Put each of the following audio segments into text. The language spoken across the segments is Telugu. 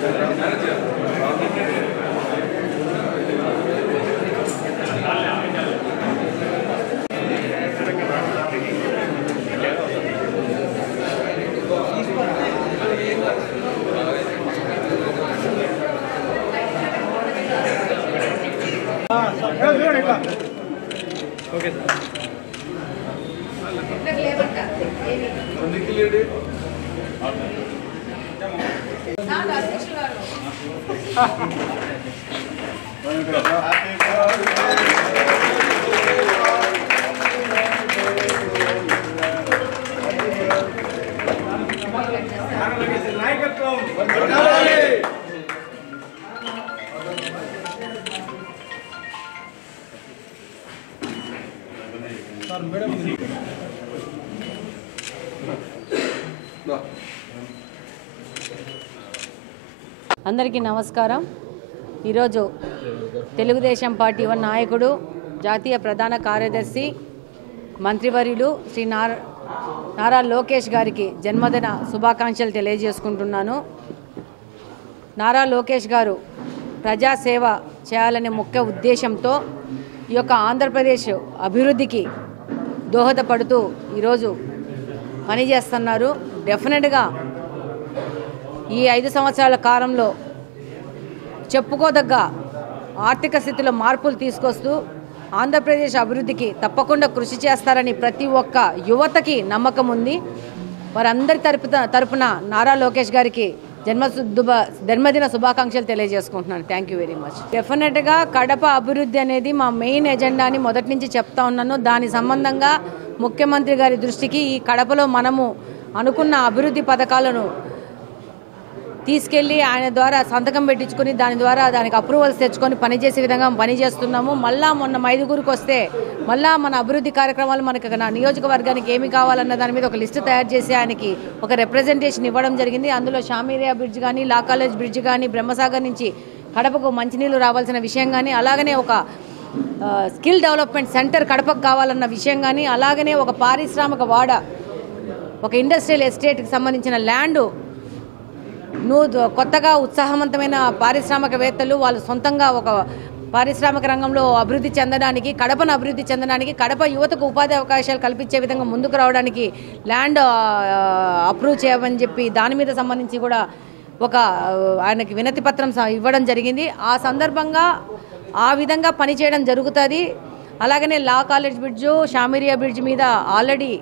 ఓకే సార్ అందరికీ నమస్కారం. ఈరోజు తెలుగుదేశం పార్టీ నాయకుడు, జాతీయ ప్రధాన కార్యదర్శి, మంత్రివర్యులు శ్రీ నారా లోకేష్ గారికి జన్మదిన శుభాకాంక్షలు తెలియజేసుకుంటున్నాను. నారా లోకేష్ గారు ప్రజాసేవ చేయాలనే ముఖ్య ఉద్దేశంతో ఈ యొక్క ఆంధ్రప్రదేశ్ అభివృద్ధికి దోహదపడుతూ ఈరోజు పనిచేస్తున్నారు. డెఫినెట్గా ఈ 5 సంవత్సరాల కాలంలో చెప్పుకోదగ్గ ఆర్థిక స్థితిలో మార్పులు తీసుకొస్తూ ఆంధ్రప్రదేశ్ అభివృద్ధికి తప్పకుండా కృషి చేస్తారని ప్రతి ఒక్క యువతకి నమ్మకం ఉంది. వారందరి తరపున నారా లోకేష్ గారికి జన్మదిన శుభాకాంక్షలు తెలియజేసుకుంటున్నాను. Thank you very much. డెఫినెట్గా కడప అభివృద్ధి అనేది మా మెయిన్ ఎజెండా అని మొదటి నుంచి చెప్తా ఉన్నాను. దాని సంబంధంగా ముఖ్యమంత్రి గారి దృష్టికి ఈ కడపలో మనము అనుకున్న అభివృద్ధి పథకాలను తీసుకెళ్ళి ఆయన ద్వారా సంతకం పెట్టించుకొని దాని ద్వారా దానికి అప్రూవల్స్ తెచ్చుకొని పనిచేసే విధంగా పనిచేస్తున్నాము. మొన్న మైదుగురికి వస్తే మళ్ళా మన అభివృద్ధి కార్యక్రమాలు మనకు నా నియోజకవర్గానికి ఏమి కావాలన్న దాని మీద ఒక లిస్టు తయారు చేసి ఆయనకి ఒక రిప్రజెంటేషన్ ఇవ్వడం జరిగింది. అందులో షామీరియా బ్రిడ్జ్ కానీ, లా కాలేజ్ బ్రిడ్జ్ కానీ, బ్రహ్మసాగర్ నుంచి కడపకు మంచినీళ్ళు రావాల్సిన విషయం కానీ, అలాగనే ఒక స్కిల్ డెవలప్మెంట్ సెంటర్ కడపకు కావాలన్న విషయం కానీ, అలాగనే ఒక పారిశ్రామిక వాడ, ఒక ఇండస్ట్రియల్ ఎస్టేట్కి సంబంధించిన ల్యాండ్ కొత్తగా ఉత్సాహవంతమైన పారిశ్రామికవేత్తలు వాళ్ళు సొంతంగా ఒక పారిశ్రామిక రంగంలో అభివృద్ధి చెందడానికి, కడపను అభివృద్ధి చెందడానికి, కడప యువతకు ఉపాధి అవకాశాలు కల్పించే విధంగా ముందుకు రావడానికి ల్యాండ్ అప్రూవ్ చేయమని చెప్పి దాని మీద సంబంధించి కూడా ఒక ఆయనకి వినతి పత్రం ఇవ్వడం జరిగింది. ఆ సందర్భంగా ఆ విధంగా పనిచేయడం జరుగుతుంది. అలాగనే లా కాలేజ్ బ్రిడ్జు, షామీరియా బ్రిడ్జ్ మీద ఆల్రెడీ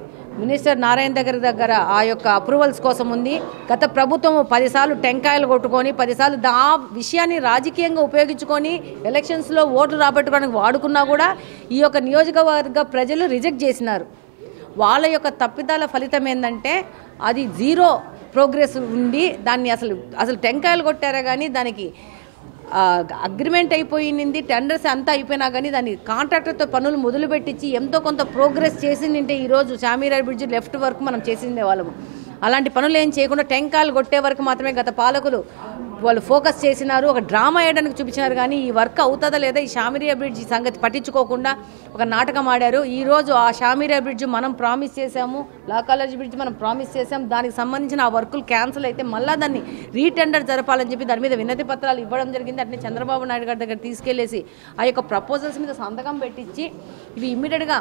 మినిస్టర్ నారాయణ దగ్గర ఆ యొక్క అప్రూవల్స్ కోసం ఉంది. గత ప్రభుత్వం 10 సార్లు టెంకాయలు కొట్టుకొని 10 సార్లు ఆ విషయాన్ని రాజకీయంగా ఉపయోగించుకొని ఎలక్షన్స్లో ఓట్లు రాబట్టుకోవడానికి వాడుకున్నా కూడా ఈ యొక్క నియోజకవర్గ ప్రజలు రిజెక్ట్ చేసినారు. వాళ్ళ యొక్క తప్పిదాల ఫలితం ఏంటంటే అది జీరో ప్రోగ్రెస్ ఉండి దాన్ని అసలు టెంకాయలు కొట్టారా కానీ దానికి అగ్రిమెంట్ అయిపోయింది, టెండర్స్ అంతా అయిపోయినా కానీ దాన్ని కాంట్రాక్టర్తో పనులు మొదలుపెట్టించి ఎంతో కొంత ప్రోగ్రెస్ చేసిందంటే ఈరోజు షామీరియా బ్రిడ్జ్ లెఫ్ట్ వరకు మనం చేసిందే వాళ్ళము. అలాంటి పనులు ఏం చేయకుండా టెంకాయలు కొట్టే వరకు మాత్రమే గత పాలకులు వాళ్ళు ఫోకస్ చేసినారు. ఒక డ్రామా వేయడానికి చూపించినారు కానీ ఈ వర్క్ అవుతుందా లేదా ఈ షామీరియా బ్రిడ్జ్ సంగతి పట్టించుకోకుండా ఒక నాటకం ఆడారు. ఈరోజు ఆ షామీరియా బ్రిడ్జ్ మనం ప్రామిస్ చేశాము, లా కాలేజ్ బ్రిడ్జ్ మనం ప్రామిస్ చేసాము. దానికి సంబంధించిన ఆ వర్కులు క్యాన్సిల్ అయితే మళ్ళీ దాన్ని రీటెండర్ జరపాలని చెప్పి దాని మీద వినతి పత్రాలు ఇవ్వడం జరిగింది. అట్నే చంద్రబాబు నాయుడు గారి దగ్గర తీసుకెళ్లేసి ఆ యొక్క ప్రపోజల్స్ మీద సంతకం పెట్టించి ఇవి ఇమ్మీడియట్గా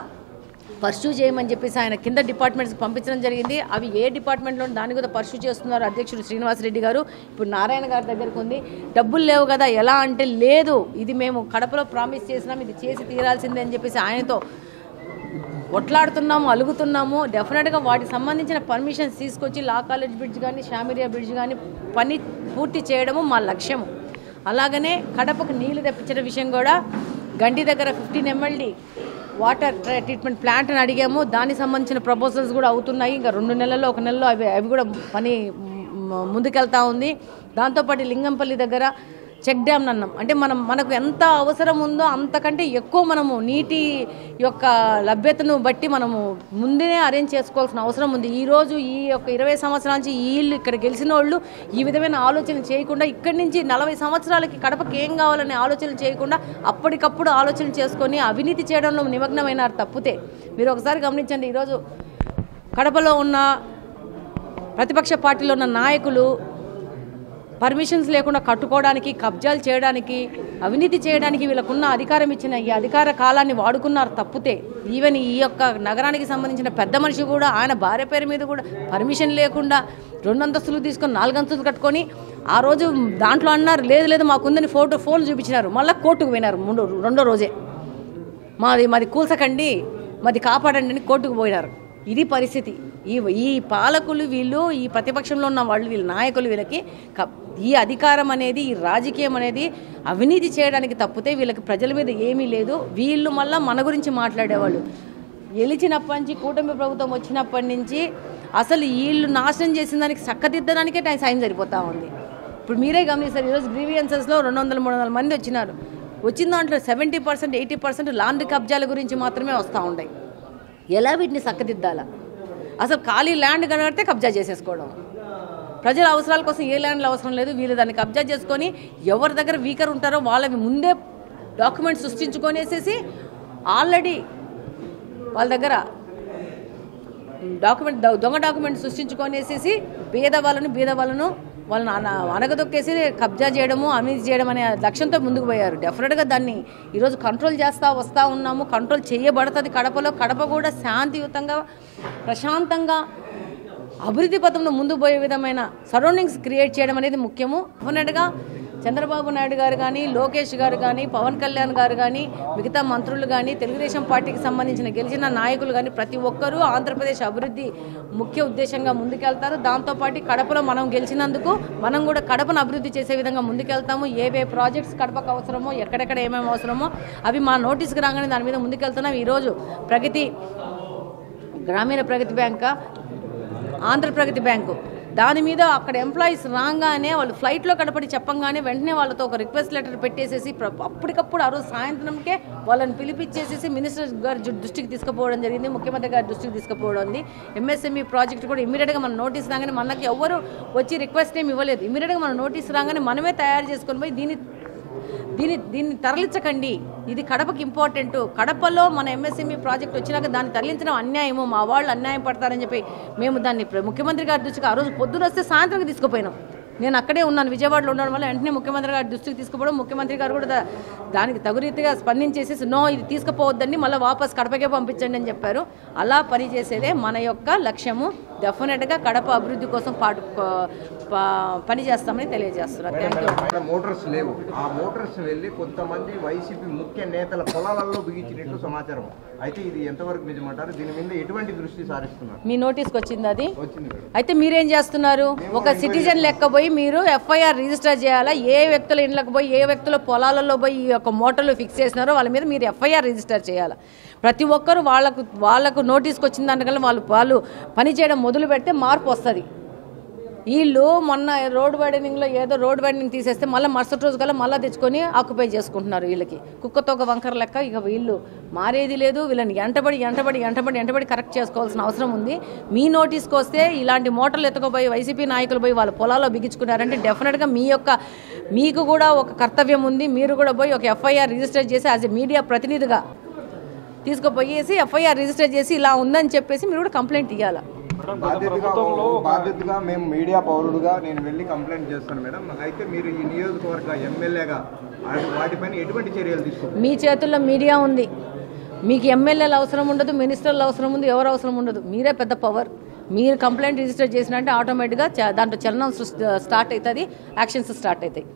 పర్సూ చేయమని చెప్పేసి ఆయన కింద డిపార్ట్మెంట్స్కి పంపించడం జరిగింది. అవి ఏ డిపార్ట్మెంట్లో దాన్ని కూడా పర్సూ చేస్తున్నారు అధ్యక్షుడు శ్రీనివాసరెడ్డి గారు. ఇప్పుడు నారాయణ గారి దగ్గరకు ఉంది. డబ్బులు లేవు కదా, ఎలా అంటే లేదు, ఇది మేము కడపలో ప్రామిస్ చేసినాం, ఇది చేసి తీరాల్సిందే అని చెప్పేసి ఆయనతో కొట్లాడుతున్నాము, అలుగుతున్నాము. డెఫినెట్గా వాటికి సంబంధించిన పర్మిషన్స్ తీసుకొచ్చి లా కాలేజ్ బ్రిడ్జ్ కానీ, షామీరియా బ్రిడ్జ్ కానీ పని పూర్తి చేయడము మా లక్ష్యము. అలాగనే కడపకు నీళ్లు తెప్పించిన విషయం కూడా గండి దగ్గర 15 MLD వాటర్ ట్రీట్మెంట్ ప్లాంట్ని అడిగాము. దానికి సంబంధించిన ప్రపోజల్స్ కూడా అవుతున్నాయి. ఇంకా 2 నెలల్లో 1 నెలలో అవి కూడా పని ముందుకెళ్తా ఉంది. దాంతోపాటు లింగంపల్లి దగ్గర చెక్ డ్యామ్ అన్నాం. అంటే మనకు ఎంత అవసరం ఉందో అంతకంటే ఎక్కువ మనము నీటి యొక్క లభ్యతను బట్టి మనము ముందే అరేంజ్ చేసుకోవాల్సిన అవసరం ఉంది. ఈరోజు ఈ యొక్క 20 సంవత్సరాల నుంచి వీళ్ళు ఇక్కడ గెలిచిన వాళ్ళు ఈ విధమైన ఆలోచన చేయకుండా ఇక్కడి నుంచి 40 సంవత్సరాలకి కడపకి ఏం కావాలనే ఆలోచనలు చేయకుండా అప్పటికప్పుడు ఆలోచన చేసుకొని అవినీతి చేయడంలో నిమగ్నమైనారు. తప్పితే మీరు ఒకసారి గమనించండి, ఈరోజు కడపలో ఉన్న ప్రతిపక్ష పార్టీలో ఉన్న నాయకులు పర్మిషన్స్ లేకుండా కట్టుకోవడానికి, కబ్జాలు చేయడానికి, అవినీతి చేయడానికి వీళ్ళకున్న అధికారం ఇచ్చిన ఈ అధికార కాలాన్ని వాడుకున్నారు తప్పితే ఈవెన్ ఈ యొక్క నగరానికి సంబంధించిన పెద్ద మనిషి కూడా ఆయన భార్య పేరు మీద కూడా పర్మిషన్ లేకుండా 2 అంతస్తులు తీసుకొని 4 అంతస్తులు కట్టుకొని ఆ రోజు దాంట్లో అన్నారు లేదు మాకుందని ఫోన్లు చూపించినారు. మళ్ళీ కోర్టుకు పోయినారు రెండో రోజే. మాది కూల్చకండి, మాది కాపాడండి అని కోర్టుకు పోయినారు. ఇది పరిస్థితి. ఈ పాలకులు వీళ్ళు, ఈ ప్రతిపక్షంలో ఉన్న వాళ్ళు, వీళ్ళ నాయకులు, వీళ్ళకి ఈ అధికారం అనేది, ఈ రాజకీయం అనేది అవినీతి చేయడానికి తప్పితే వీళ్ళకి ప్రజల మీద ఏమీ లేదు. వీళ్ళు మళ్ళీ మన గురించి మాట్లాడేవాళ్ళు. గెలిచినప్పటి నుంచి, కూటమి ప్రభుత్వం వచ్చినప్పటి నుంచి అసలు వీళ్ళు నాశనం చేసిన దానికి చక్కదిద్దడానికే టైం సరిపోతూ ఉంది. ఇప్పుడు మీరే గమనిస్తారు, ఈరోజు గ్రీవియన్సెస్లో 200-300 మంది వచ్చినారు. వచ్చిన దాంట్లో 70%, 80% ల్యాండ్ కబ్జాల గురించి మాత్రమే వస్తూ ఉంటాయి. ఎలా వీటిని చక్కదిద్దాలా? అసలు ఖాళీ ల్యాండ్ కనబడితే కబ్జా చేసేసుకోవడం. ప్రజల అవసరాల కోసం ఏ ల్యాండ్లు అవసరం లేదు. వీళ్ళు దాన్ని కబ్జా చేసుకొని ఎవరి దగ్గర వీకర్ ఉంటారో వాళ్ళవి ముందే డాక్యుమెంట్స్ సృష్టించుకొనేసేసి ఆల్రెడీ వాళ్ళ దగ్గర దొంగ డాక్యుమెంట్ సృష్టించుకొనేసేసి బీద వాళ్ళను వాళ్ళని అనగదొక్కేసి కబ్జా చేయడము, అవినీతి చేయడం అనే లక్ష్యంతో ముందుకు పోయారు. డెఫినెట్గా దాన్ని ఈరోజు కంట్రోల్ వస్తూ ఉన్నాము. కంట్రోల్ చేయబడుతుంది. కడప కూడా శాంతియుతంగా, ప్రశాంతంగా, అభివృద్ధి పథంలో ముందుకు పోయే విధమైన సరౌండింగ్స్ క్రియేట్ చేయడం అనేది ముఖ్యము. డెఫినెట్గా చంద్రబాబు నాయుడు గారు కానీ, లోకేష్ గారు కానీ, పవన్ కళ్యాణ్ గారు కానీ, మిగతా మంత్రులు కానీ, తెలుగుదేశం పార్టీకి సంబంధించిన గెలిచిన నాయకులు కానీ ప్రతి ఒక్కరూ ఆంధ్రప్రదేశ్ అభివృద్ధి ముఖ్య ఉద్దేశంగా ముందుకెళ్తారు. దాంతోపాటు కడపలో మనం గెలిచినందుకు మనం కూడా కడపను అభివృద్ధి చేసే విధంగా ముందుకెళ్తాము. ఏ ప్రాజెక్ట్స్ కడపకు అవసరమో, ఎక్కడెక్కడ ఏమేమి అవసరమో అవి మా నోటీస్కి రాగానే దాని మీద ముందుకెళ్తున్నాం. ఈరోజు గ్రామీణ ప్రగతి బ్యాంక్, ఆంధ్ర ప్రగతి బ్యాంకు, దాని మీద అక్కడ ఎంప్లాయీస్ రాగానే వాళ్ళు ఫ్లైట్లో కడపడి చెప్పంగానే వెంటనే వాళ్ళతో ఒక రిక్వెస్ట్ లెటర్ పెట్టేసేసి అప్పటికప్పుడు ఆ రోజు సాయంత్రంకే వాళ్ళని పిలిపించేసేసి మినిస్టర్ గారి దృష్టికి తీసుకుపోవడం జరిగింది. ముఖ్యమంత్రి గారి దృష్టికి తీసుకుపోవడం. MSME ప్రాజెక్ట్ కూడా ఇమీడియట్గా మనం నోటీస్ రాగానే, మనకి ఎవరు వచ్చి రిక్వెస్ట్ ఏమి ఇవ్వలేదు. ఇమీడియట్గా మనం నోటీస్ రాగానే మనమే తయారు చేసుకొని పోయి దీన్ని తరలించకండి, ఇది కడపకి ఇంపార్టెంట్, కడపలో మన MSME ప్రాజెక్ట్ వచ్చినాక దాన్ని తరలించడం అన్యాయము, మా వాళ్ళు అన్యాయం పడతారని చెప్పి మేము దాన్ని ముఖ్యమంత్రి గారి దృష్టికి ఆ రోజు పొద్దున వస్తే సాయంత్రం తీసుకుపోయినాం. నేను అక్కడే ఉన్నాను, విజయవాడలో ఉండడం వల్ల వెంటనే ముఖ్యమంత్రి గారి దృష్టికి తీసుకుపోవడం, ముఖ్యమంత్రి గారు కూడా దానికి తగు రీతిగా స్పందించేసి నో ఇది తీసుకుపోవద్దండి, మళ్ళీ వాపస్ కడపకే పంపించండి అని చెప్పారు. అలా పనిచేసేదే మన యొక్క లక్ష్యము. డెఫినెట్గా కడప అభివృద్ధి కోసం పని చేస్తామని తెలియజేస్తున్నారు. మోటార్స్ లేవు, ఆ మోటార్స్ వెళ్ళి కొంతమంది వైసీపీ ముఖ్య నేతల పొలాలలో బిగించినట్టు సమాచారం. అయితే ఇది ఎంతవరకు నిజమంటారు? దీని మీద ఎటువంటి దృష్టి సారిస్తున్నారు? మీ నోటీస్కి వచ్చింది అది? అయితే మీరేం చేస్తున్నారు? ఒక సిటిజన్ లెక్క పోయి మీరు FIR రిజిస్టర్ చేయాలా? ఏ వ్యక్తుల ఇండ్లకు పోయి, ఏ వ్యక్తుల పొలాలలో పోయి ఈ యొక్క మోటార్లు ఫిక్స్ చేసినారో వాళ్ళ మీద మీరు FIR రిజిస్టర్ చేయాలా? ప్రతి ఒక్కరు వాళ్ళకు నోటీస్కి వచ్చిన దానికల్లా వాళ్ళు పని చేయడం మొదలు పెడితే మార్పు వస్తుంది. వీళ్ళు మొన్న రోడ్ వైడనింగ్లో ఏదో రోడ్ వైడనింగ్ తీసేస్తే మళ్ళీ మరుసటి రోజు కల్లా మళ్ళీ తెచ్చుకొని ఆక్యుపై చేసుకుంటున్నారు. వీళ్ళకి కుక్కతో ఒక వంకర లెక్క. ఇక వీళ్ళు మారేది లేదు. వీళ్ళని ఎంటబడి కరెక్ట్ చేసుకోవాల్సిన అవసరం ఉంది. మీ నోటీస్కి వస్తే ఇలాంటి మోటార్లు ఎత్తుకుపోయి వైసీపీ నాయకులు పోయి వాళ్ళ పొలాల్లో బిగించుకున్నారంటే డెఫినెట్గా మీకు కూడా ఒక కర్తవ్యం ఉంది. మీరు కూడా పోయి ఒక FIR రిజిస్టర్ చేసి యాజ్ ఎ మీడియా ప్రతినిధిగా తీసుకుపోయేసి FIR రిజిస్టర్ చేసి ఇలా ఉందని చెప్పేసి మీరు కూడా కంప్లైంట్ ఇవ్వాలి. బాధ్యతగా మేము మీడియా పౌరుడుగా నేను వెళ్ళి కంప్లైంట్ చేస్తాను మేడం. అయితే మీరు ఈ నియోజకవర్గ ఎమ్మెల్యేగా వాటిపైన ఎటువంటి చర్యలు తీసుకుంటారు? మీ చేతుల్లో మీడియా ఉంది. మీకు ఎమ్మెల్యేలు అవసరం ఉండదు, మినిస్టర్లు అవసరం ఉంది, ఎవరు అవసరం ఉండదు. మీరే పెద్ద పవర్. మీరు కంప్లైంట్ రిజిస్టర్ చేసినట్టే ఆటోమేటిక్గా దాంట్లో చలనం స్టార్ట్ అవుతుంది, యాక్షన్స్ స్టార్ట్ అవుతాయి.